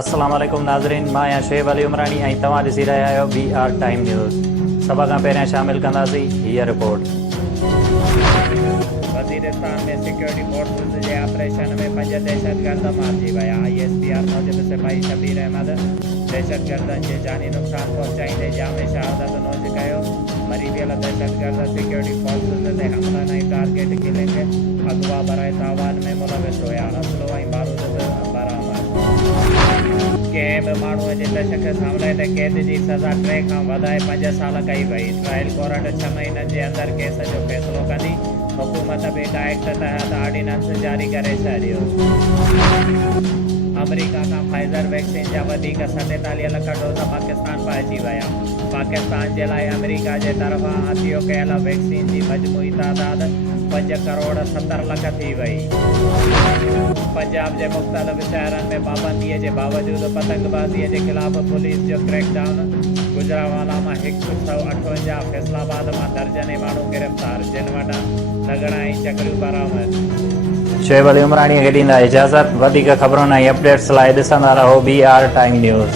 अस्सलाम वालेकुम नाज़रीन, मां आहियां शुएब अली उमरानी ऐं तव्हां ॾिसी रहिया आहियो BR टाइम न्यूज़। सभ खां पहिरियां शामिल कंदासीं हीअ रिपोर्ट। वज़ीरिस्तान में सिक्योरिटी फोर्सिस जे ऑपरेशन में 5 दहशतगर्द मारिजी विया। ISPR मूजिबि सिपाही शबीर अहमद दहशतगर्दनि जे जानी नुक़सान पहुचाईंदे जाम शहादत नोश कयो। मरी वियल दहशतगर्द सिक्योरिटी फोर्सिस ते हमलनि ऐं टारगेट किलिंग अगवा बराए तावान में मुलविस हुया। असलो ऐं बारूद बरामद। कंहिं बि माण्हूअ जे तशख़्ख़ुस हमले ते क़ैद जी सज़ा 3 खां वधाए 5 साल कई वई। ट्रायल कोर्ट 6 महीननि जे अंदरि केस जो फ़ैसिलो कंदी। हुकूमत बेटा एक्ट तहत ऑर्डिनेंस जारी करे छॾियो। अमेरिका खां फाइज़र वैक्सीन जा वधीक 47 लख डोज़ पाकिस्तान पहुची विया। पाकिस्तान जे लाइ अमेरिका जे तरफ़ां अतियो कयल वैक्सीन जी मजमूई तादाद 5 करोड़ 70 लख थी वई। पंजाब जे मुख़्तलिफ़ शहरनि में पाबंदीअ जे बावजूदु पतंगबाज़ीअ जे ख़िलाफ़ पुलिस जो क्रैकडाउन। गुजरावाला मां 158, फैसलाबाद मां दर्जने माण्हू गिरफ़्तार। जिन वटां लॻड़ा ऐं चकरियूं बरामद। शुएब अली उमरानीअ खे ॾींदा इजाज़त। वधीक ख़बरुनि ऐं अपडेट्स लाइ ॾिसंदा रहो BR टाइम न्यूज़।